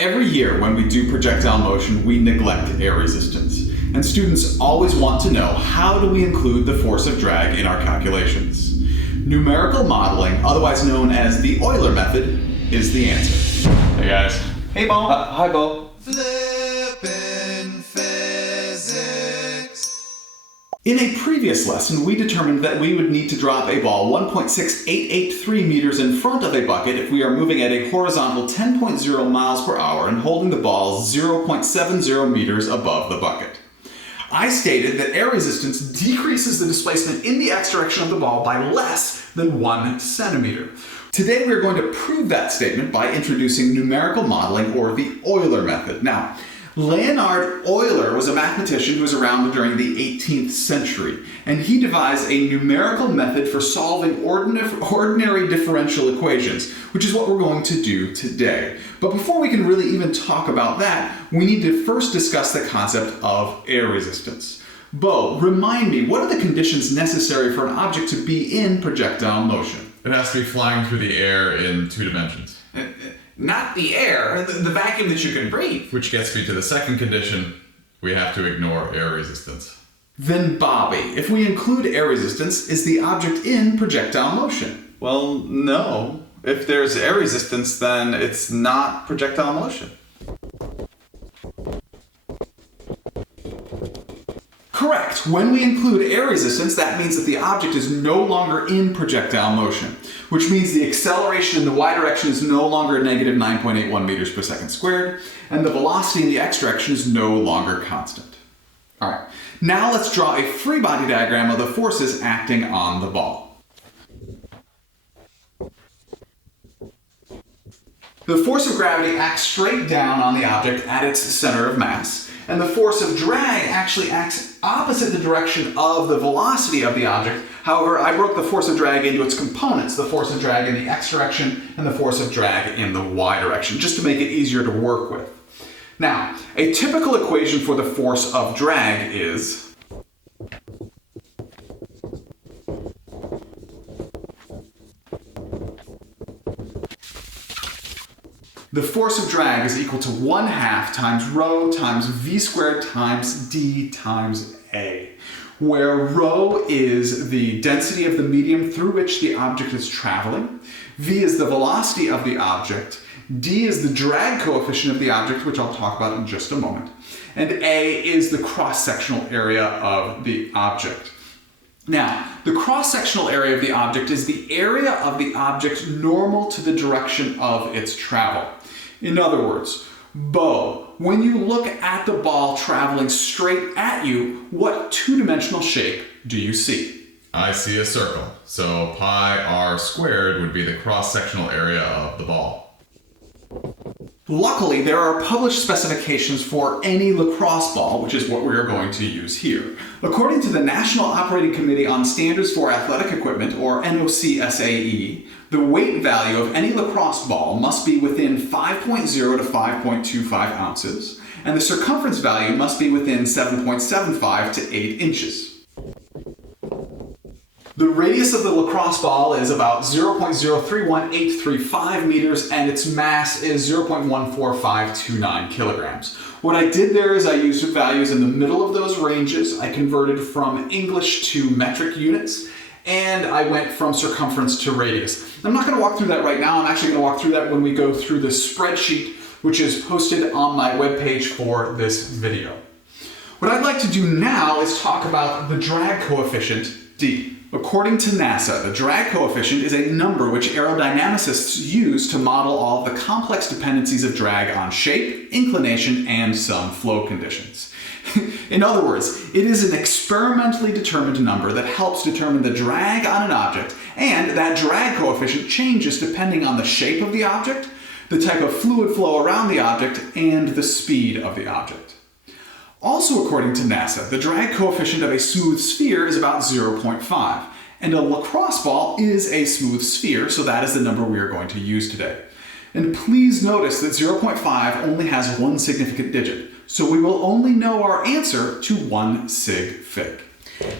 Every year when we do projectile motion, we neglect air resistance. And students always want to know, how do we include the force of drag in our calculations? Numerical modeling, otherwise known as the Euler Method, is the answer. Hey guys. Hey Bo. Hi Bo. Flippin' physics. In a previous lesson, we determined that we would need to drop a ball 1.6883 meters in front of a bucket if we are moving at a horizontal 10.0 miles per hour and holding the ball 0.70 meters above the bucket. I stated that air resistance decreases the displacement in the x direction of the ball by less than 1 centimeter. Today we are going to prove that statement by introducing numerical modeling, or the Euler Method. Now, Leonhard Euler was a mathematician who was around during the 18th century, and he devised a numerical method for solving ordinary differential equations, which is what we're going to do today. But before we can really even talk about that, we need to first discuss the concept of air resistance. Bo, remind me, what are the conditions necessary for an object to be in projectile motion? It has to be flying through the air in 2 dimensions. Not the air, the vacuum that you can breathe. Which gets me to the second condition. We have to ignore air resistance. Then Bobby, if we include air resistance, is the object in projectile motion? Well, no. If there's air resistance, then it's not projectile motion. Correct. When we include air resistance, that means that the object is no longer in projectile motion, which means the acceleration in the y direction is no longer negative 9.81 meters per second squared, and the velocity in the x direction is no longer constant. All right, now let's draw a free body diagram of the forces acting on the ball. The force of gravity acts straight down on the object at its center of mass, and the force of drag actually acts opposite the direction of the velocity of the object. However, I broke the force of drag into its components, the force of drag in the x direction and the force of drag in the y direction, just to make it easier to work with. Now, a typical equation for the force of drag is the force of drag is equal to 1/2 times rho times v squared times d times a, where rho is the density of the medium through which the object is traveling, v is the velocity of the object, d is the drag coefficient of the object, which I'll talk about in just a moment, and a is the cross-sectional area of the object. Now, the cross-sectional area of the object is the area of the object normal to the direction of its travel. In other words, Bo, when you look at the ball traveling straight at you, what two-dimensional shape do you see? I see a circle, so pi r squared would be the cross-sectional area of the ball. Luckily, there are published specifications for any lacrosse ball, which is what we are going to use here. According to the National Operating Committee on Standards for Athletic Equipment, or NOCSAE, the weight value of any lacrosse ball must be within 5.0 to 5.25 ounces, and the circumference value must be within 7.75 to 8 inches. The radius of the lacrosse ball is about 0.031835 meters, and its mass is 0.14529 kilograms. What I did there is I used values in the middle of those ranges. I converted from English to metric units, and I went from circumference to radius. I'm not going to walk through that right now. I'm actually going to walk through that when we go through the spreadsheet, which is posted on my webpage for this video. What I'd like to do now is talk about the drag coefficient, d. According to NASA, the drag coefficient is a number which aerodynamicists use to model all of the complex dependencies of drag on shape, inclination, and some flow conditions. In other words, it is an experimentally determined number that helps determine the drag on an object, and that drag coefficient changes depending on the shape of the object, the type of fluid flow around the object, and the speed of the object. Also, according to NASA, the drag coefficient of a smooth sphere is about 0.5, and a lacrosse ball is a smooth sphere, so that is the number we are going to use today. And please notice that 0.5 only has one significant digit, so we will only know our answer to 1 sig fig.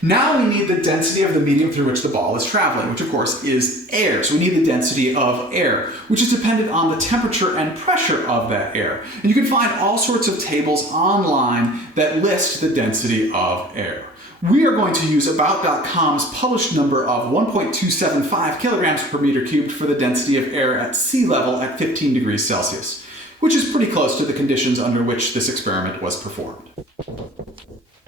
Now we need the density of the medium through which the ball is traveling, which of course is air. So we need the density of air, which is dependent on the temperature and pressure of that air. And you can find all sorts of tables online that list the density of air. We are going to use About.com's published number of 1.275 kilograms per meter cubed for the density of air at sea level at 15 degrees Celsius, which is pretty close to the conditions under which this experiment was performed.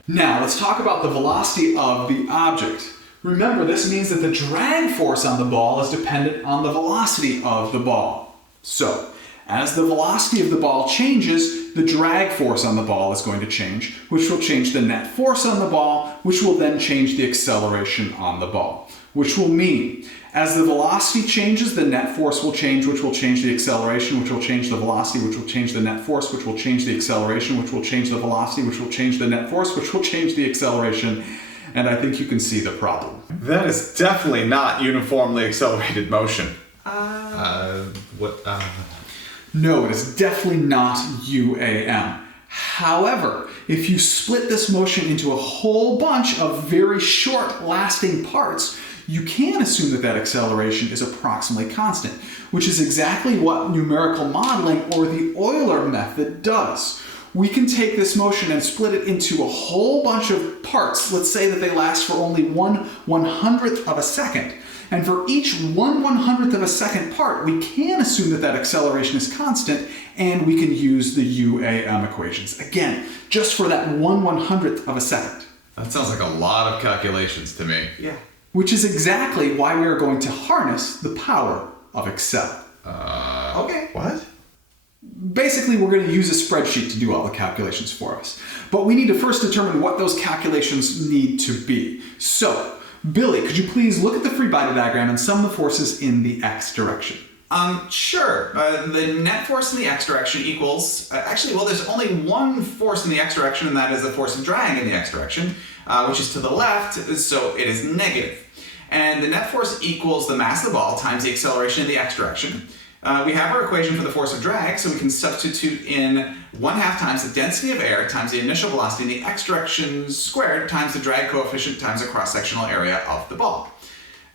Now, let's talk about the velocity of the object. Remember, this means that the drag force on the ball is dependent on the velocity of the ball. So, as the velocity of the ball changes, the drag force on the ball is going to change, which will change the net force on the ball, which will then change the acceleration on the ball. Which will mean, as the velocity changes, the net force will change, which will change the acceleration, which will change the velocity, which will change the net force, which will change the acceleration, which will change the velocity, which will change the net force, which will change the acceleration. And I think you can see the problem. That is definitely not uniformly accelerated motion. No, it is definitely not UAM. However, if you split this motion into a whole bunch of very short-lasting parts, you can assume that that acceleration is approximately constant, which is exactly what numerical modeling or the Euler method does. We can take this motion and split it into a whole bunch of parts. Let's say that they last for only 1/100th of a second. And for each 1/100th of a second part, we can assume that that acceleration is constant, and we can use the UAM equations. Again, just for that 1/100th of a second. That sounds like a lot of calculations to me. Yeah. Which is exactly why we are going to harness the power of Excel. Okay. What? Basically, we're going to use a spreadsheet to do all the calculations for us. But we need to first determine what those calculations need to be. So, Billy, could you please look at the free body diagram and sum the forces in the x direction? Sure. The net force in the x direction equals, there's only one force in the x direction, and that is the force of drag in the x direction, which is to the left, so it is negative. And the net force equals the mass of the ball times the acceleration in the x direction. We have our equation for the force of drag, so we can substitute in 1/2 times the density of air times the initial velocity in the x direction squared times the drag coefficient times the cross-sectional area of the ball.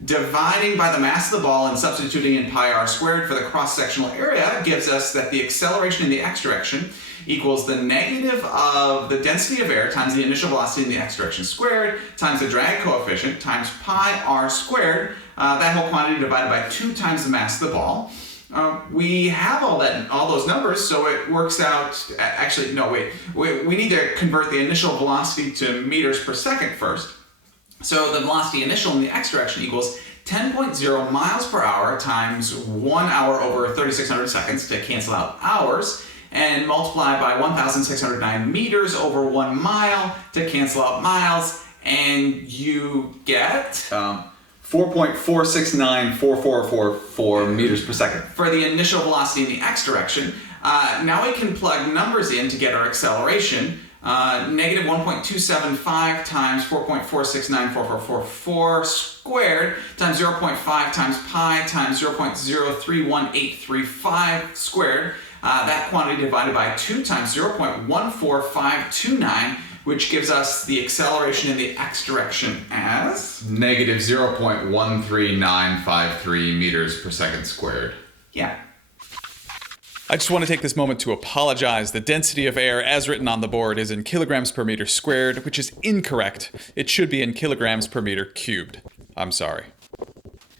Dividing by the mass of the ball and substituting in pi r squared for the cross-sectional area gives us that the acceleration in the x direction equals the negative of the density of air times the initial velocity in the x direction squared times the drag coefficient times pi r squared, that whole quantity divided by 2 times the mass of the ball. We have all those numbers, so it works out. We need to convert the initial velocity to meters per second first. So the velocity initial in the x direction equals 10.0 miles per hour times 1 hour over 3,600 seconds to cancel out hours, and multiply by 1,609 meters over 1 mile to cancel out miles, and you get 4.4694444 meters per second. for the initial velocity in the x direction. Now we can plug numbers in to get our acceleration. Negative 1.275 times 4.4694444 squared times 0.5 times pi times 0.031835 squared. That quantity divided by 2 times 0.14529, which gives us the acceleration in the x direction as Negative 0.13953 meters per second squared. Yeah. I just want to take this moment to apologize. The density of air as written on the board is in kilograms per meter squared, which is incorrect. It should be in kilograms per meter cubed. I'm sorry.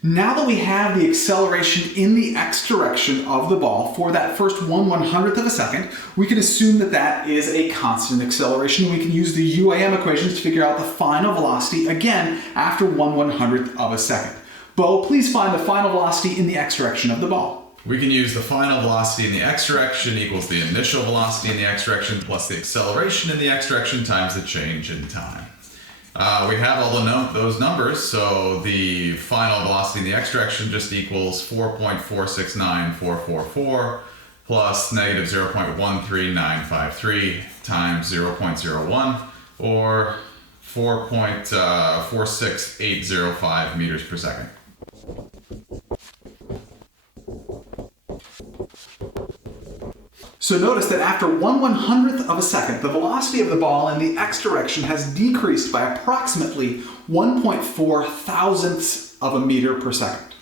Now that we have the acceleration in the x direction of the ball for that first 1/100th of a second, we can assume that that is a constant acceleration. We can use the UAM equations to figure out the final velocity again after 1/100th of a second. Bo, please find the final velocity in the x direction of the ball. We can use the final velocity in the x direction equals the initial velocity in the x direction plus the acceleration in the x direction times the change in time. We have all those numbers, so the final velocity in the x direction just equals 4.469444 plus negative 0.13953 times 0.01, or 4.46805 meters per second. So notice that after 1/100th of a second, the velocity of the ball in the x direction has decreased by approximately 1.4 thousandths of a meter per second.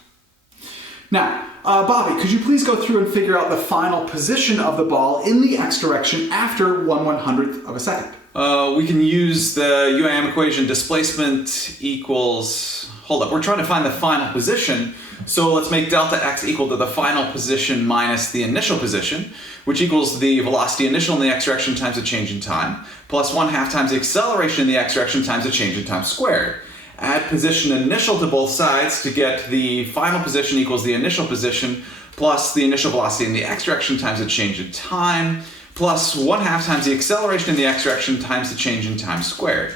Now, Bobby, could you please go through and figure out the final position of the ball in the x direction after 1/100th of a second? We can use the UAM equation displacement equals, hold up, we're trying to find the final position. So let's make delta x equal to the final position minus the initial position, which equals the velocity initial in the x direction times the change in time, plus 1/2 times the acceleration in the x direction times the change in time squared. Add position initial to both sides to get the final position equals the initial position plus the initial velocity in the x direction times the change in time, plus 1/2 times the acceleration in the x direction times the change in time squared.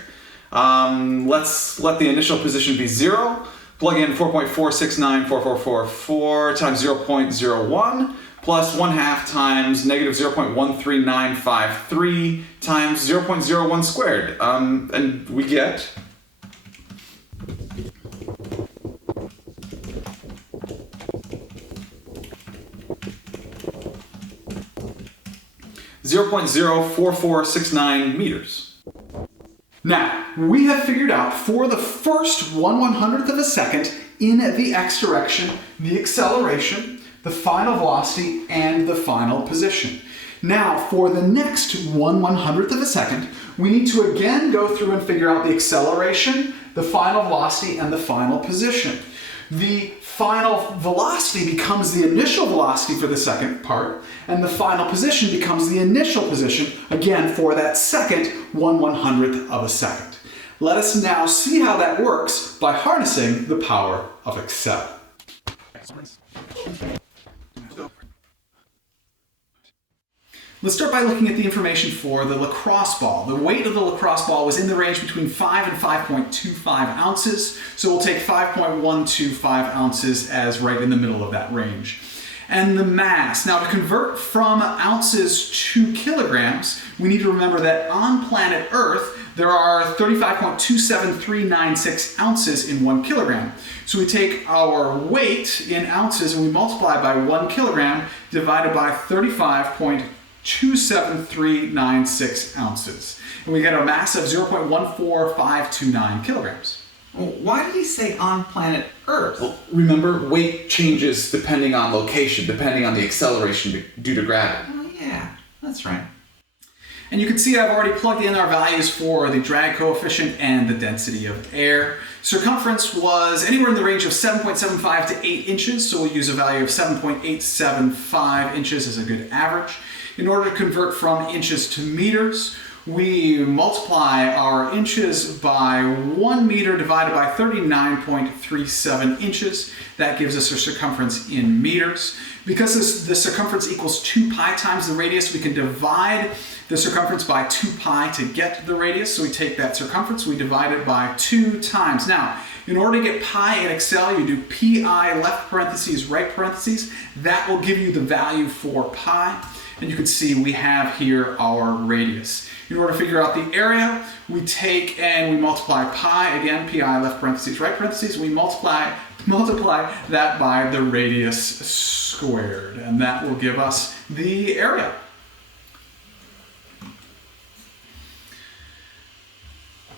Let's let the initial position be 0. Plug in 4.469444 times 0.01 plus 1/2 times negative 0.13953 times 0.01 squared. And we get 0.04469 meters. Now, we have figured out for the first 1/100th of a second in the x direction, the acceleration, the final velocity, and the final position. Now, for the next 1/100th of a second, we need to again go through and figure out the acceleration, the final velocity, and the final position. The final velocity becomes the initial velocity for the second part, and the final position becomes the initial position, again, for that second 1/100th of a second. Let us now see how that works by harnessing the power of Excel. Let's start by looking at the information for the lacrosse ball. The weight of the lacrosse ball was in the range between 5 and 5.25 ounces, so we'll take 5.125 ounces as right in the middle of that range. And the mass. Now, to convert from ounces to kilograms, we need to remember that on planet Earth, there are 35.27396 ounces in 1 kilogram. So we take our weight in ounces and we multiply by 1 kilogram divided by 35.27396 ounces. And we get a mass of 0.14529 kilograms. Why did he say on planet Earth? Well, remember, weight changes depending on location, depending on the acceleration due to gravity. Oh yeah, that's right. And you can see I've already plugged in our values for the drag coefficient and the density of air. Circumference was anywhere in the range of 7.75 to 8 inches, so we'll use a value of 7.875 inches as a good average. In order to convert from inches to meters, we multiply our inches by 1 meter divided by 39.37 inches. That gives us our circumference in meters. Because the circumference equals 2 pi times the radius, we can divide the circumference by 2 pi to get the radius. So we take that circumference, we divide it by 2 times. Now, in order to get pi in Excel, you do pi left parentheses, right parentheses. That will give you the value for pi. And you can see we have here our radius. In order to figure out the area, we take and we multiply pi, again, pi left parentheses, right parentheses, we multiply that by the radius squared, and that will give us the area.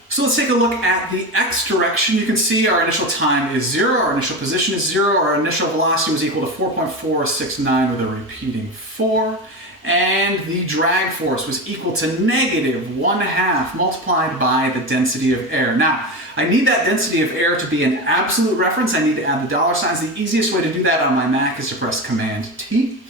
So let's take a look at the x direction. You can see our initial time is 0, our initial position is 0, our initial velocity was equal to 4.469 with a repeating 4. And the drag force was equal to negative 1/2 multiplied by the density of air. Now, I need that density of air to be an absolute reference. I need to add the dollar signs. The easiest way to do that on my Mac is to press Command T.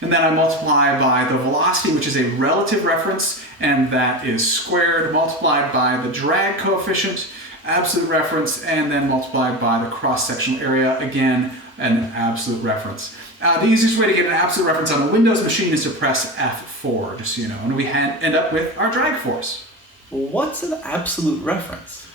And then I multiply by the velocity, which is a relative reference, and that is squared, multiplied by the drag coefficient, absolute reference, and then multiplied by the cross-sectional area, again, an absolute reference. The easiest way to get an absolute reference on a Windows machine is to press F4, just so you know, and we end up with our drag force. What's an absolute reference?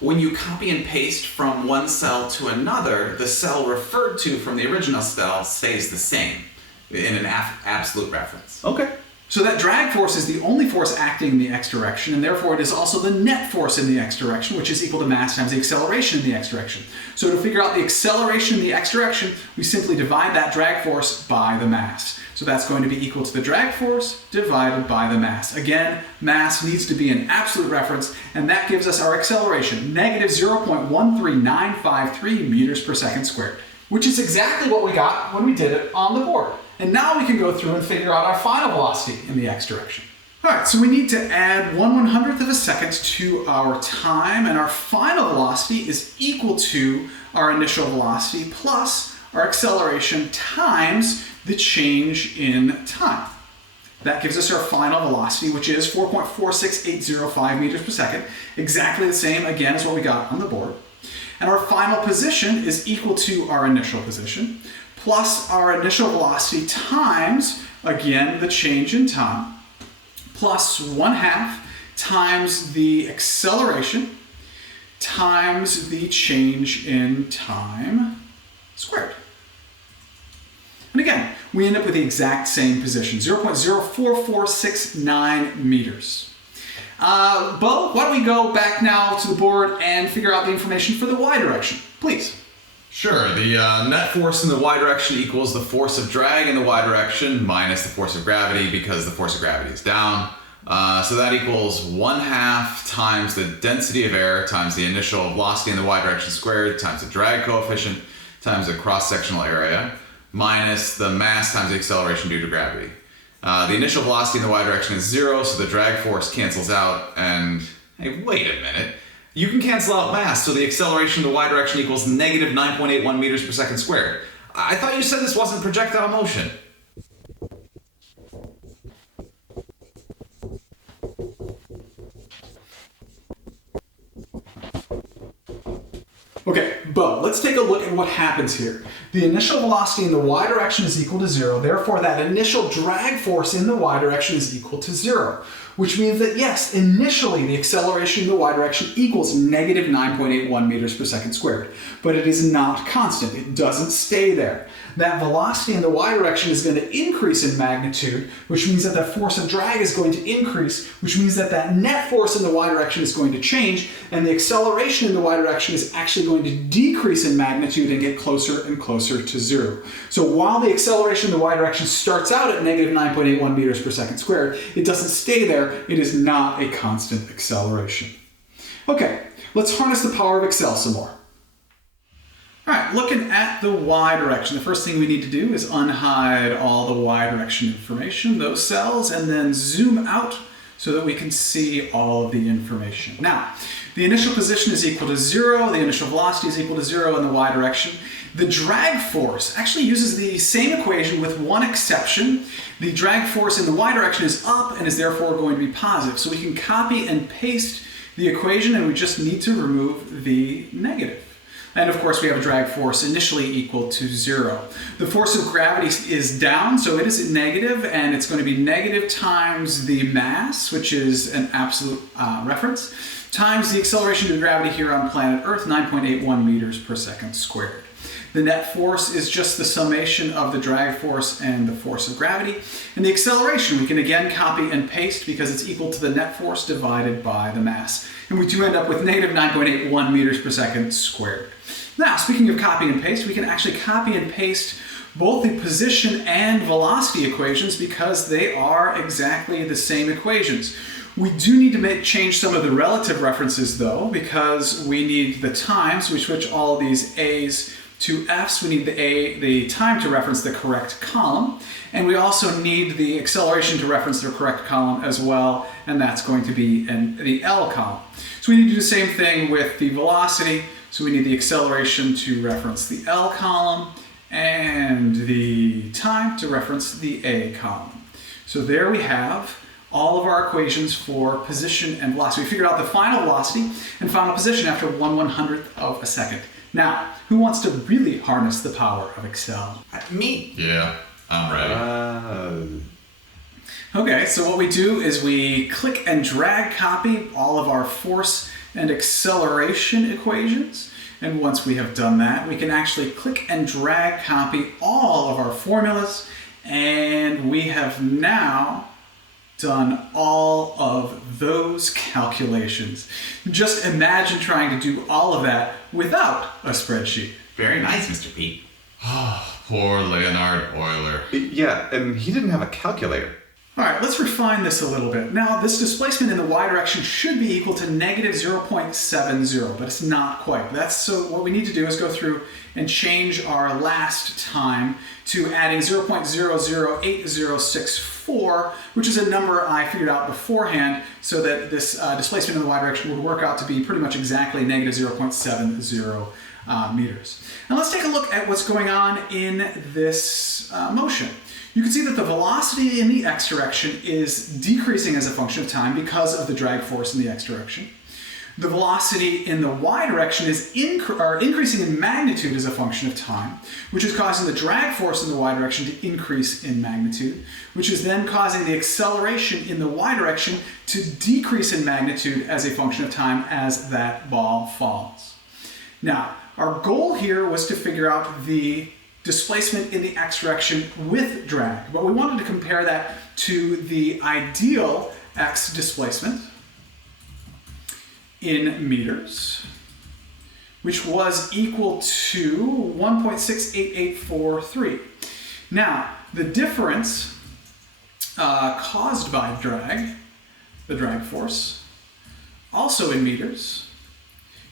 When you copy and paste from one cell to another, the cell referred to from the original cell stays the same in an absolute reference. Okay. So that drag force is the only force acting in the x direction, and therefore it is also the net force in the x direction, which is equal to mass times the acceleration in the x direction. So to figure out the acceleration in the x direction, we simply divide that drag force by the mass. So that's going to be equal to the drag force divided by the mass. Again, mass needs to be an absolute reference, and that gives us our acceleration, negative 0.13953 meters per second squared, which is exactly what we got when we did it on the board. And now we can go through and figure out our final velocity in the x direction. All right, so we need to add 1/100th of a second to our time, and our final velocity is equal to our initial velocity plus our acceleration times the change in time. That gives us our final velocity, which is 4.46805 meters per second, exactly the same again as what we got on the board. And our final position is equal to our initial position, plus our initial velocity times, again, the change in time, plus 1/2 times the acceleration times the change in time squared. And again, we end up with the exact same position, 0.04469 meters. Bo, why don't we go back now to the board and figure out the information for the y direction, please. Sure, the net force in the y direction equals the force of drag in the y direction minus the force of gravity because the force of gravity is down. So that equals 1/2 times the density of air times the initial velocity in the y direction squared times the drag coefficient times the cross-sectional area minus the mass times the acceleration due to gravity. The initial velocity in the y direction is 0, so the drag force cancels out, and hey, wait a minute. You can cancel out mass, so the acceleration in the y direction equals negative 9.81 meters per second squared. I thought you said this wasn't projectile motion. Okay, Bo, let's take a look at what happens here. The initial velocity in the y direction is equal to 0, therefore that initial drag force in the y direction is equal to 0, which means that yes, initially the acceleration in the y direction equals negative 9.81 meters per second squared, but it is not constant, it doesn't stay there. That velocity in the y direction is going to increase in magnitude, which means that the force of drag is going to increase, which means that that net force in the y direction is going to change, and the acceleration in the y direction is actually going to decrease in magnitude and get closer and closer to 0. So while the acceleration in the y direction starts out at negative 9.81 meters per second squared, it doesn't stay there, it is not a constant acceleration. Okay, let's harness the power of Excel some more. All right, looking at the y direction, the first thing we need to do is unhide all the y direction information, those cells, and then zoom out so that we can see all of the information. Now, the initial position is equal to 0, the initial velocity is equal to 0 in the y direction. The drag force actually uses the same equation with one exception. The drag force in the y direction is up and is therefore going to be positive. So we can copy and paste the equation, and we just need to remove the negative. And of course we have a drag force initially equal to 0. The force of gravity is down, so it is negative, and it's going to be negative times the mass, which is an absolute reference, times the acceleration due to gravity here on planet Earth, 9.81 meters per second squared. The net force is just the summation of the drag force and the force of gravity. And the acceleration we can again copy and paste because it's equal to the net force divided by the mass. And we do end up with negative 9.81 meters per second squared. Now, speaking of copy and paste, we can actually copy and paste both the position and velocity equations because they are exactly the same equations. We do need to change some of the relative references though, because we need the times. We switch all of these A's to F's. We need the time to reference the correct column, and we also need the acceleration to reference the correct column as well, and that's going to be the L column. So we need to do the same thing with the velocity. So we need the acceleration to reference the L column and the time to reference the A column. So there we have all of our equations for position and velocity. We figured out the final velocity and final position after 1/100th of a second. Now, who wants to really harness the power of Excel? Me. Yeah, I'm ready. Okay, so what we do is we click and drag copy all of our force and acceleration equations. And once we have done that, we can actually click and drag copy all of our formulas. And we have now done all of those calculations. Just imagine trying to do all of that without a spreadsheet. Very nice, Mr. P. Poor Leonhard Euler. Yeah, and he didn't have a calculator. All right, let's refine this a little bit. Now, this displacement in the y direction should be equal to negative 0.70, but it's not quite. So what we need to do is go through and change our last time to adding 0.008064, which is a number I figured out beforehand, so that this displacement in the y direction would work out to be pretty much exactly negative 0.70 meters. Now let's take a look at what's going on in this motion. You can see that the velocity in the x direction is decreasing as a function of time because of the drag force in the x direction. The velocity in the y direction is increasing in magnitude as a function of time, which is causing the drag force in the y direction to increase in magnitude, which is then causing the acceleration in the y direction to decrease in magnitude as a function of time as that ball falls. Now, our goal here was to figure out the displacement in the x direction with drag, but we wanted to compare that to the ideal x displacement in meters, which was equal to 1.68843. Now, the difference caused by drag, the drag force, also in meters,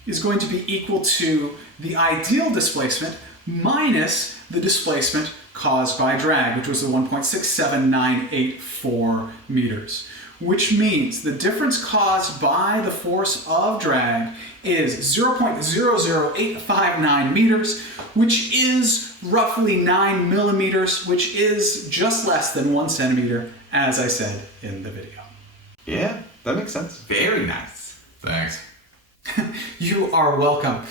is going to be equal to the ideal displacement minus the displacement caused by drag, which was the 1.67984 meters. Which means the difference caused by the force of drag is 0.00859 meters, which is roughly 9 millimeters, which is just less than 1 centimeter, as I said in the video. Yeah, that makes sense. Very nice. Thanks. You are welcome.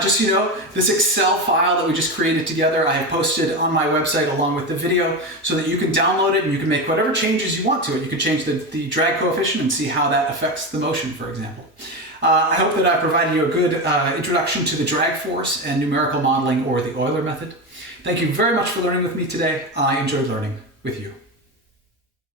Just so you know, this Excel file that we just created together, I have posted on my website along with the video so that you can download it and you can make whatever changes you want to it. You can change the drag coefficient and see how that affects the motion, for example. I hope that I've provided you a good introduction to the drag force and numerical modeling, or the Euler method. Thank you very much for learning with me today. I enjoyed learning with you.